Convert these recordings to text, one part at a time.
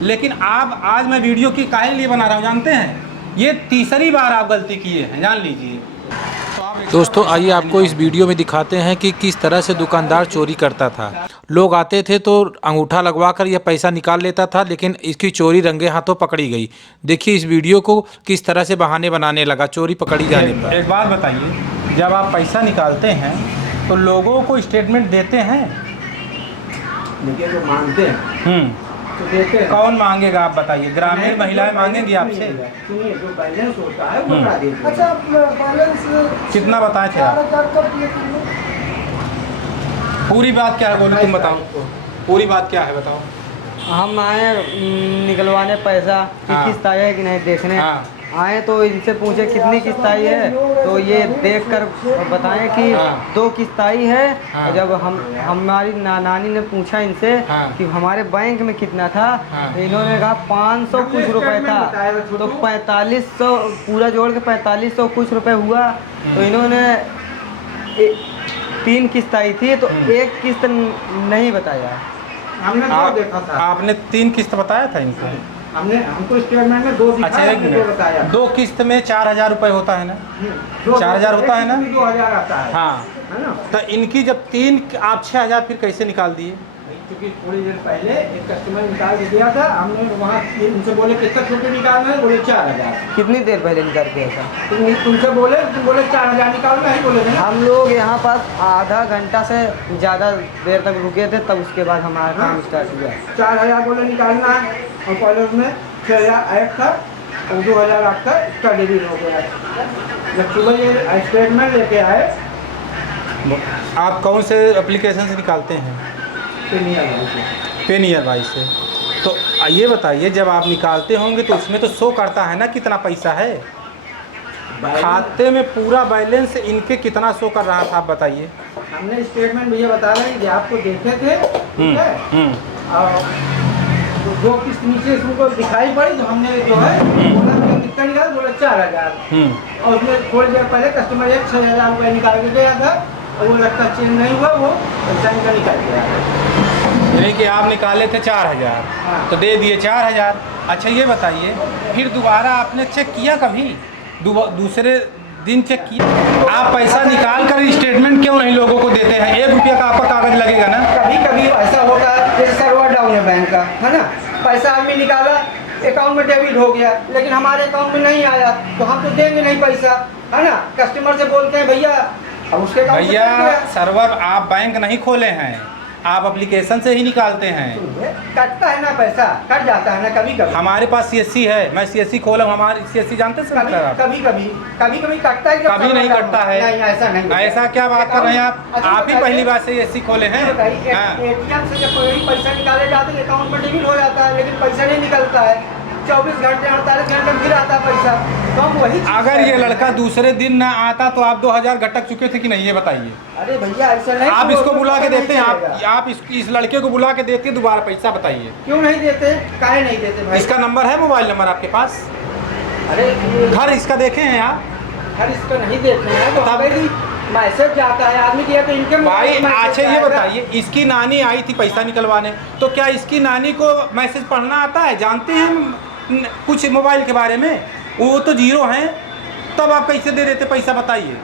लेकिन आप आज मैं वीडियो की काहे लिए बना रहा हूँ जानते हैं? ये तीसरी बार आप गलती किए हैं, जान लीजिए। दोस्तों आइए आपको इस वीडियो में दिखाते हैं कि किस तरह से दुकानदार चोरी करता था। लोग आते थे तो अंगूठा लगवाकर यह पैसा निकाल लेता था, लेकिन इसकी चोरी रंगे हाथों पकड़ी गई। देखिए इस वीडियो को, किस तरह से बहाने बनाने लगा चोरी पकड़ी जाने पर। एक बात बताइए, जब आप पैसा निकालते हैं तो लोगों को स्टेटमेंट देते हैं? देखिए जो मांगते हैं तो देते हैं। कौन मांगेगा आप बताइए? ग्रामीण महिलाएं मांगेंगी आपसे? सुनिए, जो बैलेंस होता है वो बता देते हैं। अच्छा, बैलेंस कितना बताए थे आप? 4,000 कब दिए तुमने? पूरी बात क्या है बोलो, तुम बताओ। पूरी बात क्या है बताओ। हम आए निकलवाने पैसा कि हाँ। किस्त आया है कि नहीं देखने। हाँ। आए तो इनसे पूछे कितनी किस्त आई है, तो ये देखकर बताएं कि हाँ। 2 किस्त आई है। हाँ। जब हमारी नानी ने पूछा इनसे हाँ। कि हमारे बैंक में कितना था, हाँ। तो इन्होंने कहा 500 कुछ रुपए था। तो 4500 पूरा जोड़ के 4500 कुछ रुपए हुआ। तो इन्होंने 3 किस्त आई थी, तो 1 किस्त नहीं बताया। हमने दो देखा था। आपने 3 किस्त बताया था इनको? हमको स्टेटमेंट में 2 अच्छा दिखाया, एक हमने 2 मिनट, बताया। 2 किस्त में 4,000 रुपये होता है ना? 4,000 होता है ना? 2,000 आता है। हाँ। है ना? तो इनकी जब 3 आप 6,000 फिर कैसे निकाल दिए? क्योंकि थोड़ी देर पहले एक कस्टमर निकाल के दिया था, हमने वहाँ उनसे बोले कितना छोटे निकालना है, बोले 4,000। कितनी देर पहले निकाल के ऐसा? तुमसे बोले 4,000 निकालना है, बोले थे ना। हम लोग यहाँ पास आधा घंटा से ज़्यादा देर तक रुके थे, तब उसके बाद हमारा काम स्टार्ट हुआ। 4,000 बोले निकालना है, और पहले उसमें 6,000 ऐड था और 2,000 आपका इसका डेबिट हो गया। जब सुबह ये स्टेटमेंट लेके आए, आप कौन से एप्लीकेशन से निकालते हैं? पेनियर भाई से। तो ये बताइए, जब आप निकालते होंगे तो उसमें तो शो करता है ना कितना पैसा है? खाते में पूरा बैलेंस इनके कितना शो कर रहा था आप बताइए। हमने स्टेटमेंट भैया बता रहे हैं कि आपको देखे थे, ठीक है। और तो 2 किस्त नीचे इसको दिखाई पड़ी, तो हमने जो है बोला कितना निकाल, बोला 4,000। और उसमें थोड़ी देर पहले कस्टमर 6,000 रुपये निकाल के गया था, और वो लगता चेंज नहीं हुआ, वो पैसा इनका निकाल गया। यानी कि आप निकाले थे 4,000, तो दे दिए 4,000। अच्छा ये बताइए, फिर दोबारा आपने चेक किया कभी? दूसरे दिन चेक किया? आप पैसा निकाल कर स्टेटमेंट क्यों नहीं लोगों को देते हैं? 1 रुपया का आपका कागज लगेगा ना? कभी कभी ऐसा होता है, जैसे सर्वर डाउन है बैंक का, है ना। पैसा आदमी निकाला, अकाउंट में डेबिट हो गया, लेकिन हमारे अकाउंट में नहीं आया, तो हम तो देंगे नहीं पैसा, है ना। कस्टमर से बोलते हैं भैया, अब उसके अकाउंट में भैया सर्वर आप बैंक नहीं खोले हैं, आप एप्लीकेशन से ही निकालते हैं। कटता है ना, पैसा कट जाता है ना कभी कभी। हमारे पास CSC है, मैं CSC खोला हूँ, हमारी CSC जानते हैं? कभी कभी कटता है, कभी नहीं कटता है। नहीं, ऐसा नहीं। ऐसा क्या बात कर रहे हैं आप? आप ही पहली बार से CSC खोले हैं। ATM से जब कोई पैसा निकाले जाते हैं, अकाउंट में डेबिट हो जाता है, लेकिन पैसा नहीं निकलता है। 24 घंटे 48 घंटे में फिर आता है पैसा, तो हम वही। अगर ये लड़का दूसरे दिन ना आता तो आप 2,000 घटक चुके थे कि नहीं, ये बताइए। अरे भैया ऐसा नहीं। आप इसको बुला के देते हैं, आप इस लड़के को बुला के देते हैं दोबारा पैसा, बताइए क्यों नहीं देते, काहे नहीं देते भाई? इसका नंबर है, मोबाइल नंबर आपके पास? अरे घर इसका देखे हैं आप? घर इसका नहीं देते हैं, तो तभी मैसेज जाता है आदमी दिया, तो इनके भाई अच्छा ये बताइए, इसकी नानी आई थी पैसा निकलवाने, तो क्या इसकी नानी को मैसेज पढ़ना आता है? जानते हैं कुछ मोबाइल के बारे में? वो तो 0 हैं, तब आप कैसे दे देते पैसा बताइए?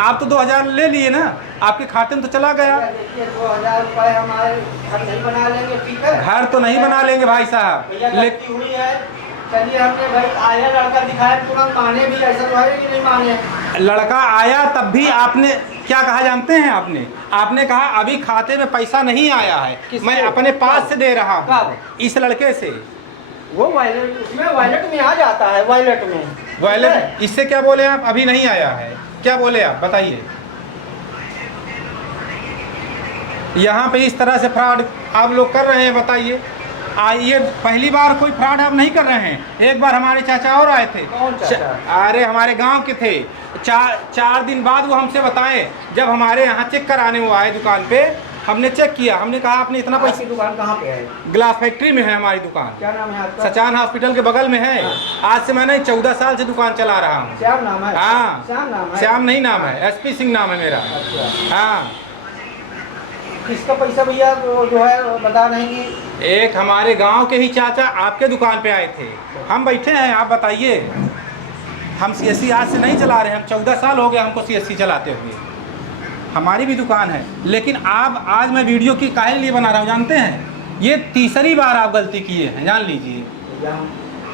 आप तो 2,000 ले लिए ना, आपके खाते में तो चला गया। देखिए 2,000 रुपये हमारे घर नहीं बना लेंगे, ठीक है। घर तो नहीं बना लेंगे भाई साहब, लेकिन हुई है। चलिए हमने भाई आया लड़का दिखाया, तुरंत माने भी, ऐसा तो है कि नहीं माने। लड़का आया तब भी आपने क्या कहा जानते हैं? आपने कहा अभी खाते में पैसा नहीं आया है, मैं अपने पास से दे रहा हूँ। इस लड़के से वो वॉलेट, उसमें वॉलेट में आ जाता है, वॉलेट। इससे क्या बोले आप? अभी नहीं आया है, क्या बोले आप बताइए? यहाँ पे इस तरह से फ्रॉड आप लोग कर रहे हैं, बताइए। ये पहली बार कोई फ्रॉड आप नहीं कर रहे हैं। एक बार हमारे चाचा और आए थे। कौन चाचा? अरे हमारे गांव के थे। 4 दिन बाद वो हमसे बताए, जब हमारे यहाँ चेक कराने वो आए दुकान पे, हमने चेक किया, हमने कहा आपने इतना पैसा। दुकान कहाँ पे है? ग्लास फैक्ट्री में है हमारी दुकान। क्या नाम है आपका? सचान हॉस्पिटल के बगल में है। आज से मैंने 14 साल से दुकान चला रहा हूँ। श्याम नाम है? हाँ, श्याम नाम है? श्याम नहीं नाम है, SP सिंह नाम है मेरा। अच्छा। हाँ, किसका पैसा भैया जो है बता रहे हैं कि एक हमारे गांव के ही चाचा आपके दुकान पे आए थे, हम बैठे हैं, आप बताइए। हम CSC आज से नहीं चला रहे हैं, हम 14 साल हो गए हमको CSC चलाते हुए, हमारी भी दुकान है। लेकिन आप आज मैं वीडियो की काहे लिए बना रहा हूँ जानते हैं? ये तीसरी बार आप गलती किए हैं, जान लीजिए।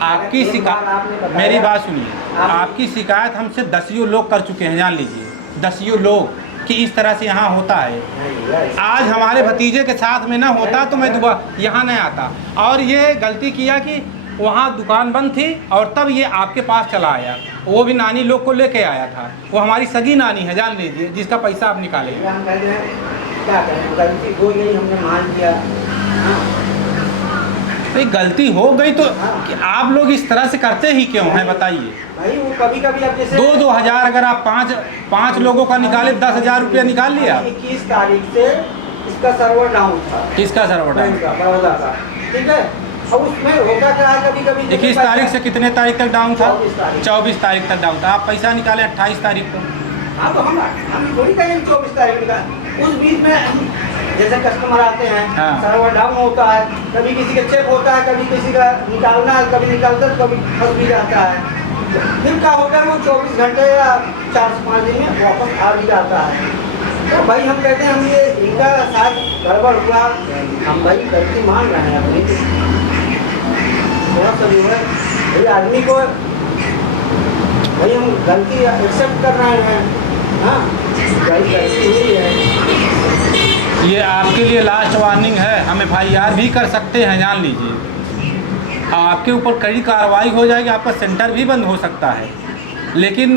आपकी शिकायत, मेरी बात सुनिए, आपकी शिकायत हमसे 10 लोग कर चुके हैं, जान लीजिए 10 लोग कि इस तरह से यहाँ होता है। आज हमारे भतीजे के साथ में ना होता तो मैं दोबारा यहाँ नहीं आता। और ये गलती किया कि वहाँ दुकान बंद थी और तब ये आपके पास चला आया, वो भी नानी लोग को लेके आया था। वो हमारी सगी नानी है, जान लीजिए, जिसका पैसा आप निकाले। हम कह रहे हैं क्या करें, गलती हो गई, हमने मान लिया। भाई गलती हो गई तो कि आप लोग इस तरह से करते ही क्यों हैं बताइए? भाई वो कभी कभी अब जैसे 2-2 हज़ार अगर आप पाँच लोगों का निकाले 10,000 रुपया निकाल लिया। 21 तारीख से इसका सर्वर डाउन था। किसका सर्वर डाउन? बड़ौदा का, ठीक है। और उसमें होता क्या है, कभी कभी 21 तारीख से कितने तारीख तक डाउन था? 24 तारीख तक डाउन था। आप पैसा निकाले 28 तारीख को। हाँ तो हम थोड़ी कहेंगे 24 तारीख का। उस बीच में जैसे कस्टमर आते हैं, हाँ। सर्वर डाउन होता है, कभी किसी का चेक होता है, कभी किसी का निकालना है, कभी निकलता है, कभी फंस भी जाता है। फिर क्या होता है, वो 24 घंटे या 4 से 5 दिन में वापस आ भी जाता है। तो भाई हम कहते हैं हम ये इनका साथ गड़बड़ हुआ, हम भाई गलती मान रहे हैं अपनी। थोड़ा सा जो है भाई आदमी को भाई हम गलती एक्सेप्ट कर रहे हैं। हाँ भाई गलती हुई है, ये आपके लिए लास्ट वार्निंग है। हम FIR भी कर सकते हैं, जान लीजिए। आपके ऊपर कड़ी कार्रवाई हो जाएगी, आपका सेंटर भी बंद हो सकता है। लेकिन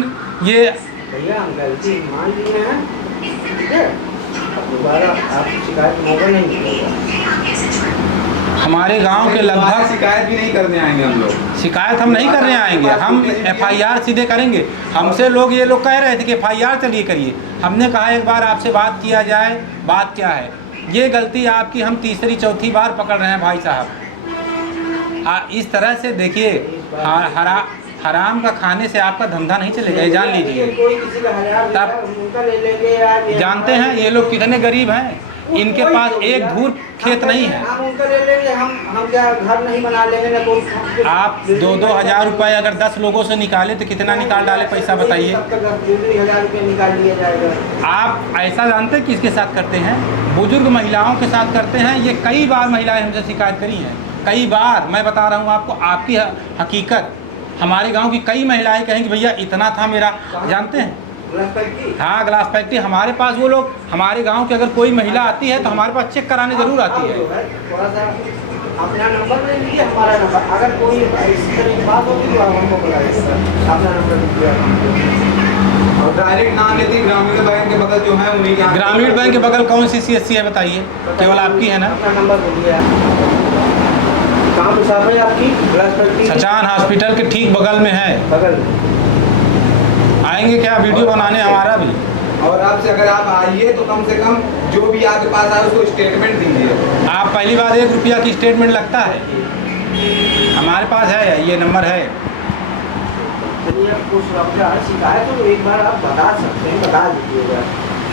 ये भैया हम गलती मान लिए हैं, ठीक है। अब दोबारा आपकी शिकायत मौका नहीं मिलेगा। हमारे गांव के लगभग शिकायत भी नहीं करने आएंगे हम लोग। शिकायत हम नहीं करने आएंगे, हम FIR सीधे करेंगे। हमसे लोग ये लोग कह रहे थे कि FIR चलिए करिए। हमने कहा एक बार आपसे बात किया जाए। बात क्या है, ये गलती आपकी हम तीसरी चौथी बार पकड़ रहे हैं भाई साहब। इस तरह से देखिए, हराम का खाने से आपका धंधा नहीं चलेगा, ये जान लीजिए। कोई किसी का हजार उनका ले लेंगे यार। जानते हैं ये लोग कितने गरीब हैं, इनके पास एक धूर खेत नहीं है। हम उनका ले लेंगे, हम क्या घर नहीं बना लेंगे ना। कोई आप 2-2 हज़ार रुपये अगर 10 लोगों से निकाले तो कितना निकाल डाले पैसा बताइए? 2-3 हज़ार रुपये निकाल लिया जाएगा। आप ऐसा जानते हैं किसके साथ करते हैं? बुजुर्ग महिलाओं के साथ करते हैं। ये कई बार महिलाएं हमसे शिकायत करी हैं, कई बार। मैं बता रहा हूँ आपको आपकी हकीकत। हमारे गांव की कई महिलाएं कहेंगी भैया इतना था मेरा, जानते हैं? हाँ, ग्लास फैक्ट्री। हमारे पास वो लोग, हमारे गांव की अगर कोई महिला आती है तो हमारे पास चेक कराने ज़रूर आती है। थोड़ा सा अपना नंबर ले लीजिए, हमारा नंबर। अगर कोई इस तरह की बात होगी तो आप हमको बुलाइए, अपना नंबर लीजिए। और डायरेक्ट नाम लेती ग्रामीण बैंक के बगल जो है उन्हीं के। ग्रामीण बैंक के बगल कौन सी CSC है बताइए? केवल आपकी है ना? अपना नंबर बोलिए। कहाँ पे साहब है आपकी? ग्लास फैक्ट्री सचान हॉस्पिटल के ठीक बगल में है। बगल आएंगे क्या वीडियो बनाने हमारा भी? और आपसे अगर आप आइए तो कम से कम जो भी आपके पास आए उसको स्टेटमेंट दीजिए। आप पहली बार 1 रुपया की स्टेटमेंट लगता है? हमारे पास है, ये नंबर है। चलिए आपको शिकायत तो एक बार आप बता सकते हैं, बता दीजिएगा।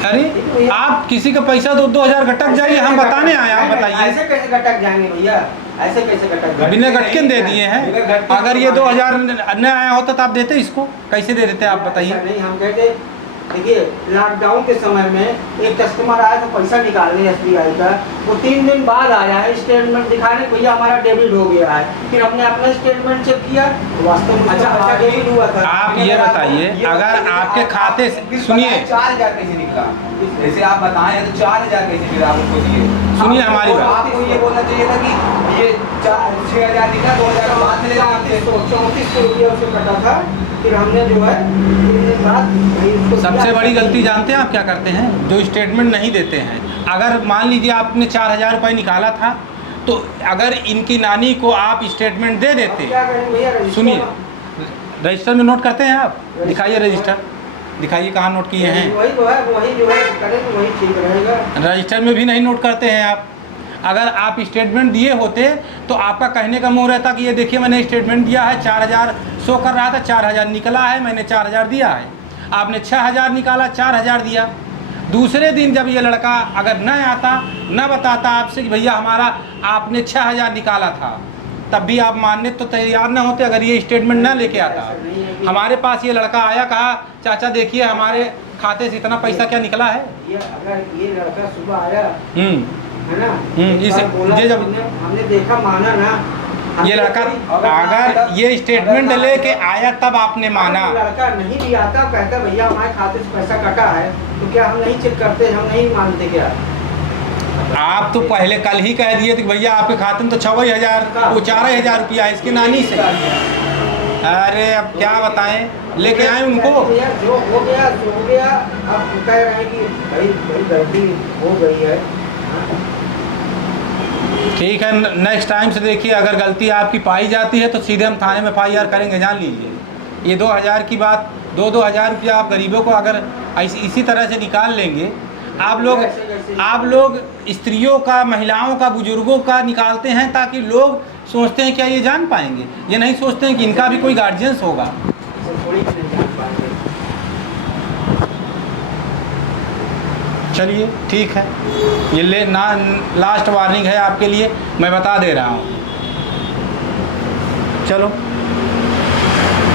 अरे आप किसी का पैसा 2-2 हज़ार गटक जाइए, हम बताने आए, आप बताइए। ऐसे कैसे गटक जाएंगे भैया? ऐसे कैसे गटक जाएंगे? बिना गटके दे दिए हैं। अगर ये 2 हज़ार न आया होता तो आप देते इसको? कैसे दे देते आप बताइए? नहीं, हम कहते देखिए लॉकडाउन के समय में एक कस्टमर आया था पैसा निकालने SBI का। वो 3 दिन बाद आया है स्टेटमेंट दिखाने, भैया हमारा डेबिट हो गया है। फिर हमने अपना स्टेटमेंट चेक किया, वास्तव में अच्छा, पैसा डेबिट हुआ था। आप ये बताइए, अगर आपके खाते से, सुनिए 4,000 कैसे निकला? जैसे आप बताएं तो 4,000 कैसे मिला आपको दिए? सुनिए हमारी बात। आपको ये बोलना चाहिए था कि ये 6,000 निकला, 2,000 बाद में ले जाते। 3400 रुपया उससे कटा था। फिर हमने जो है 3 दिन बाद सबसे बड़ी गलती जानते हैं आप क्या करते हैं? जो स्टेटमेंट नहीं देते हैं। अगर मान लीजिए आपने 4,000 रुपये निकाला था, तो अगर इनकी नानी को आप स्टेटमेंट दे देते, सुनिए, रजिस्टर में नोट करते हैं आप? दिखाइए रजिस्टर, दिखाइए कहाँ नोट किए हैं। वही जो है करें तो वही ठीक रहेगा। रजिस्टर में भी नहीं नोट करते हैं आप। अगर आप स्टेटमेंट दिए होते तो आपका कहने का मुँह रहता कि ये देखिए मैंने स्टेटमेंट दिया है, 4,000 शो कर रहा था, 4,000 निकला है, मैंने 4,000 दिया है। आपने 6,000 निकाला, 4,000 दिया। दूसरे दिन जब ये लड़का अगर न आता, न बताता आपसे कि भैया हमारा आपने 6,000 निकाला था, तब भी आप मानने तो तैयार न होते अगर ये स्टेटमेंट न लेके आता। हमारे पास ये लड़का आया, कहा चाचा देखिए हमारे खाते से इतना पैसा क्या निकला है। ये अगर ये लड़का सुबह आया है ना, ये जब हमने देखा, माना ना, ये लड़का अगर ये स्टेटमेंट लेके आया तब आपने माना। लड़का नहीं भी आता, कहता भैया हमारे खाते से पैसा कटा है, तो क्या हम नहीं चेक करते, हम नहीं मानते क्या? आप तो पहले कल ही कह दिए थे भैया आपके खाते में तो 6,000 वो 4,000 रुपया है इसकी नानी से। अरे अब क्या बताएं, लेके आए उनको। जो हो गया सो हो गया, अब कह रहे हैं कि भाई गलती हो गई है। ठीक है, नेक्स्ट टाइम से देखिए अगर गलती आपकी पाई जाती है तो सीधे हम थाने में FIR करेंगे, जान लीजिए। ये 2,000 की बात, 2-2 हज़ार रुपया आप गरीबों को अगर इसी तरह से निकाल लेंगे, आप लोग स्त्रियों का, महिलाओं का, बुजुर्गों का निकालते हैं ताकि लोग सोचते हैं क्या ये जान पाएंगे, ये नहीं सोचते हैं कि इनका भी कोई गार्जियंस होगा। चलिए ठीक है, ये लास्ट वार्निंग है आपके लिए, मैं बता दे रहा हूँ। चलो।